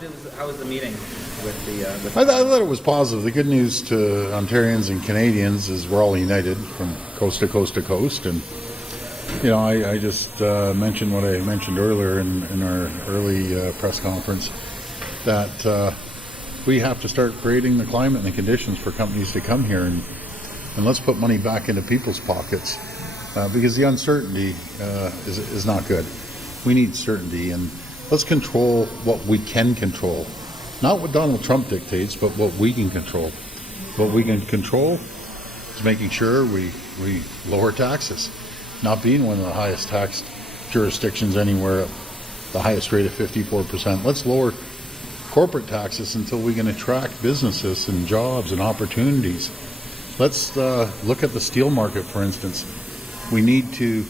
was the meeting with the? I thought it was positive. The good news to Ontarians and Canadians is we're all united from coast to coast to coast, and you know, I just mentioned what I mentioned earlier in our early press conference, that we have to start creating the climate and the conditions for companies to come here, and let's put money back into people's pockets, because the uncertainty is not good. We need certainty, and let's control what we can control. Not what Donald Trump dictates, but what we can control. What we can control is making sure we lower taxes. Not being one of the highest taxed jurisdictions anywhere, the highest rate of 54%. Let's lower corporate taxes until we can attract businesses and jobs and opportunities. Let's look at the steel market, for instance. We need to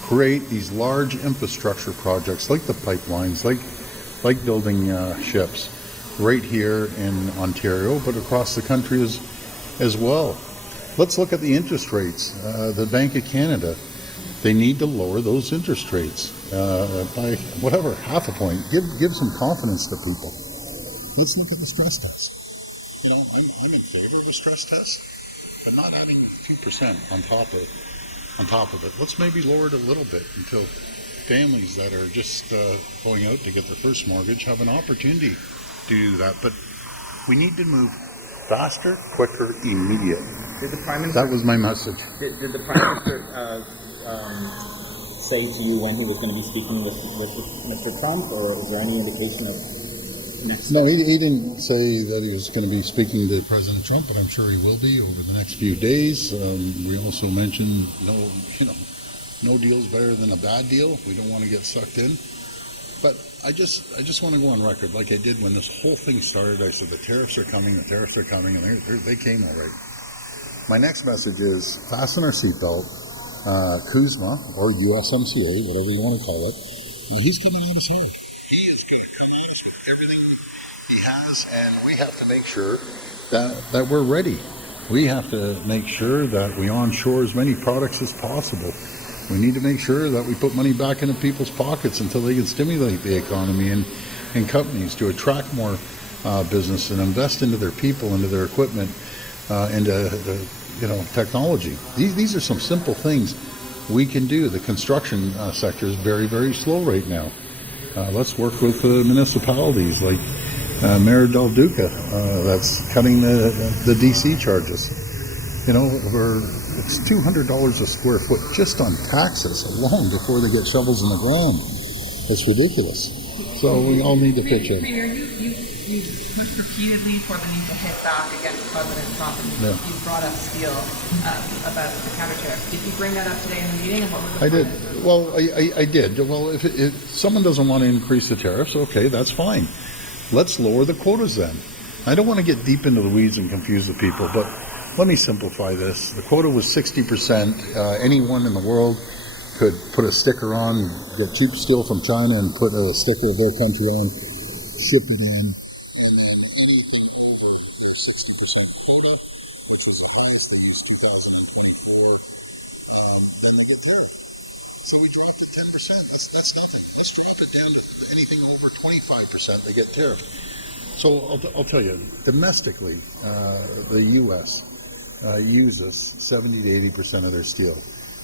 create these large infrastructure projects like the pipelines, like building ships right here in Ontario, but across the country as well. Let's look at the interest rates. The Bank of Canada, they need to lower those interest rates by whatever, half a point. Give some confidence to people. Let's look at the stress test. You know, I'm in favor of the stress test, but not having 2% on top of it. Let's maybe lower it a little bit until families that are just going out to get their first mortgage have an opportunity to do that. But we need to move faster, quicker, immediate. Did the Prime Minister? That was my message. Did the Prime Minister say to you when he was going to be speaking with Mr. Trump, or is there any indication of next? No, he didn't say that he was going to be speaking to President Trump, but I'm sure he will be over the next few days. We also mentioned no deal's better than a bad deal. We don't want to get sucked in. But I just want to go on record, like I did when this whole thing started. I said the tariffs are coming, and they came all right. My next message is fasten our seatbelt. Kuzma, or USMCA, whatever you want to call it, he's coming on us hard. He is going to come on us with everything he has, and we have to make sure that we're ready. We have to make sure that we onshore as many products as possible. We need to make sure that we put money back into people's pockets until they can stimulate the economy and companies to attract more business and invest into their people, into their equipment, into technology. These are some simple things we can do. The construction sector is very, very slow right now. Let's work with municipalities like Mayor Del Duca, that's cutting the DC charges. It's $200 a square foot just on taxes alone before they get shovels in the ground. It's ridiculous. So we all need to pitch in. Premier, you pushed repeatedly for the need to hit back against President Trump, and you brought up steel about the counter tariff. Did you bring that up today in the meeting? And what was the I did. Well, I did. Well, if someone doesn't want to increase the tariffs, okay, that's fine. Let's lower the quotas then. I don't want to get deep into the weeds and confuse the people, but let me simplify this. The quota was 60%. Anyone in the world could put a sticker on, get cheap steel from China and put a sticker of their country on, ship it in, and then anything over their 60% quota, which is the highest they used 2024, then they get tariffed. So we dropped it 10%. That's nothing. Let's drop it down to anything over 25%, they get tariffed. So I'll tell you, domestically, the U.S. Uses 70 to 80% of their steel.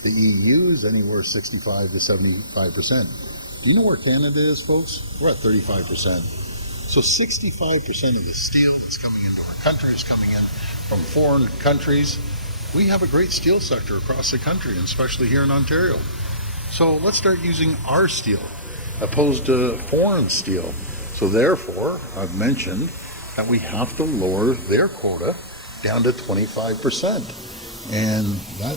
The EU is anywhere 65 to 75%. Do you know where Canada is, folks? We're at 35%. So 65% of the steel that's coming into our country is coming in from foreign countries. We have a great steel sector across the country, and especially here in Ontario. So let's start using our steel opposed to foreign steel. So therefore, I've mentioned that we have to lower their quota down to 25%, and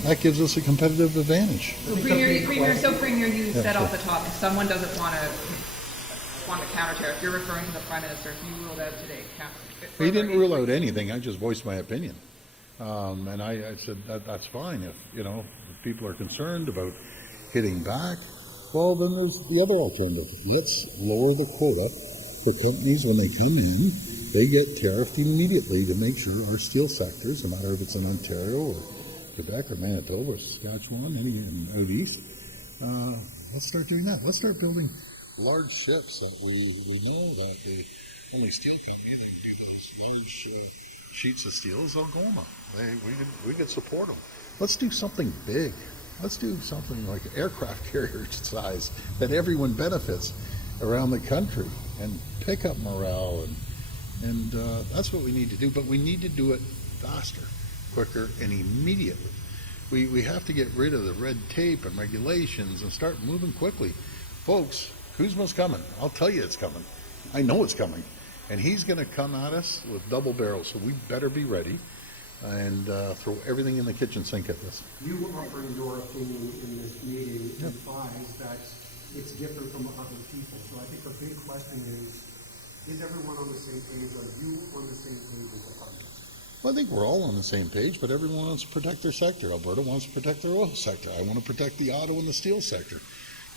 that gives us a competitive advantage. Premier, you said off the top, if someone doesn't want a counter tariff, you're referring to the Prime Minister. He ruled out today. He didn't rule out anything. I just voiced my opinion, and I said that's fine. If people are concerned about hitting back, well, then there's the other alternative. Let's lower the quota for companies when they come in. They get tariffed immediately to make sure our steel sectors, no matter if it's in Ontario or Quebec or Manitoba or Saskatchewan, any out east, let's start doing that. Let's start building large ships that we know that the only steel company that can do those large sheets of steel is Algoma. We could support them. Let's do something big. Let's do something like aircraft carrier size that everyone benefits around the country and pick up morale, and that's what we need to do. But we need to do it faster, quicker, and immediately. We have to get rid of the red tape and regulations and start moving quickly. Folks, Kuzma's coming. I'll tell you it's coming. I know it's coming. And he's going to come at us with double barrels, so we better be ready and throw everything in the kitchen sink at this. You offering your opinion in this meeting implies that it's different from other people. So I think the big question is everyone on the same page? Are you on the same page as others? Well, I think we're all on the same page, but everyone wants to protect their sector. Alberta wants to protect their oil sector. I want to protect the auto and the steel sector.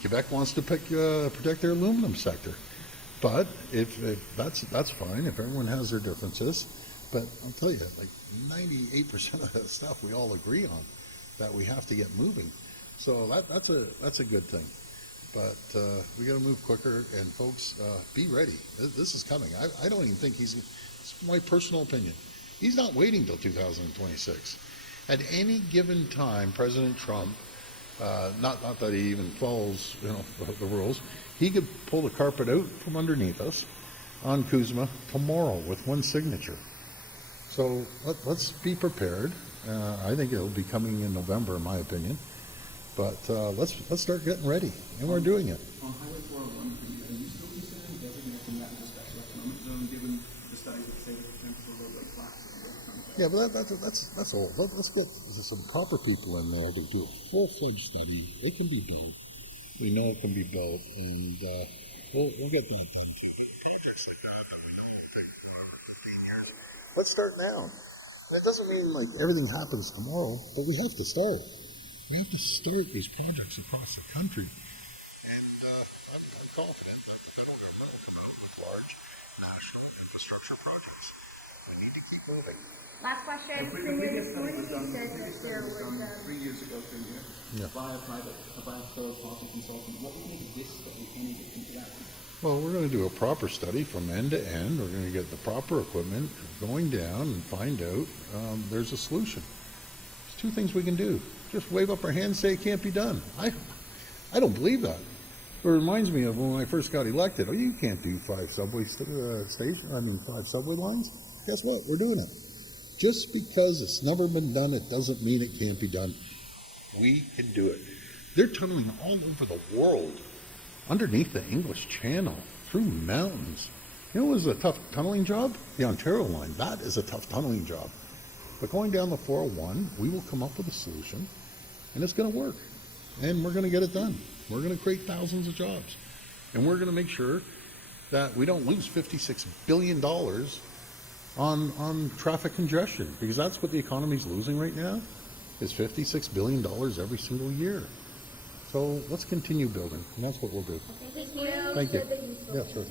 Quebec wants to protect their aluminum sector. But if that's fine if everyone has their differences. But I'll tell you, like 98% of that stuff we all agree on, that we have to get moving. So that's a good thing. But we got to move quicker, and folks, be ready. This is coming. I don't even think it's my personal opinion. He's not waiting till 2026. At any given time, President Trump, not that he even follows the rules, he could pull the carpet out from underneath us on Kuzma tomorrow with one signature. So let's be prepared. I think it'll be coming in November, in my opinion. But let's start getting ready, and we're doing it. On Highway 401, are you still considering designating that as a special economic zone, given the studies that say the potential for road like flats? Yeah, but that's all. Let's get some proper people in there to do a full-fledged study. It can be built. We know it can be built, and we'll get that done. Let's start now. That doesn't mean like everything happens tomorrow, but we have to start. We have to start these projects across the country, and I'm confident that we'll come out with large national infrastructure projects. We need to keep moving. Last question. The previous study was done, said that there was 3 years ago, by a third party consultant. What do you think of this study? Can you get into that? Well, we're going to do a proper study from end to end. We're going to get the proper equipment going down and find out there's a solution. There's two things we can do. Just wave up our hands and say it can't be done. I don't believe that. It reminds me of when I first got elected. Oh, you can't do 5 subway five subway lines. Guess what? We're doing it. Just because it's never been done, it doesn't mean it can't be done. We can do it. They're tunneling all over the world, underneath the English Channel, through mountains. You know what is a tough tunneling job? The Ontario line. That is a tough tunneling job. But going down the 401, we will come up with a solution, and it's going to work. And we're going to get it done. We're going to create thousands of jobs. And we're going to make sure that we don't lose $56 billion on traffic congestion, because that's what the economy's losing right now, is $56 billion every single year. So let's continue building, and that's what we'll do. Thank you. Thank you. Yeah, sure.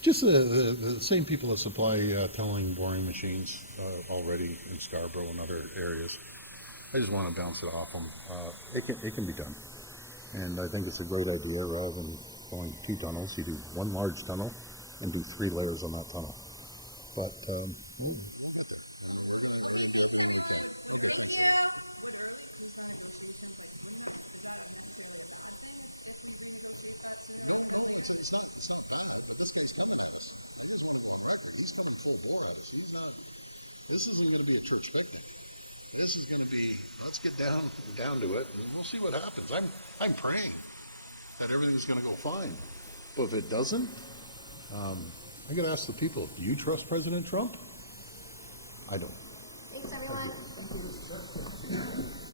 Just the same people that supply tunneling boring machines already in Scarborough and other areas. I just want to bounce it off them. It can be done, and I think it's a great idea. Rather than going 2 tunnels, you do 1 large tunnel and do 3 layers on that tunnel. But this isn't going to be a church picnic. This is going to be, let's get down to it, and we'll see what happens. I'm praying that everything's going to go fine. But if it doesn't, I got to ask the people, do you trust President Trump? I don't. Thanks, everyone.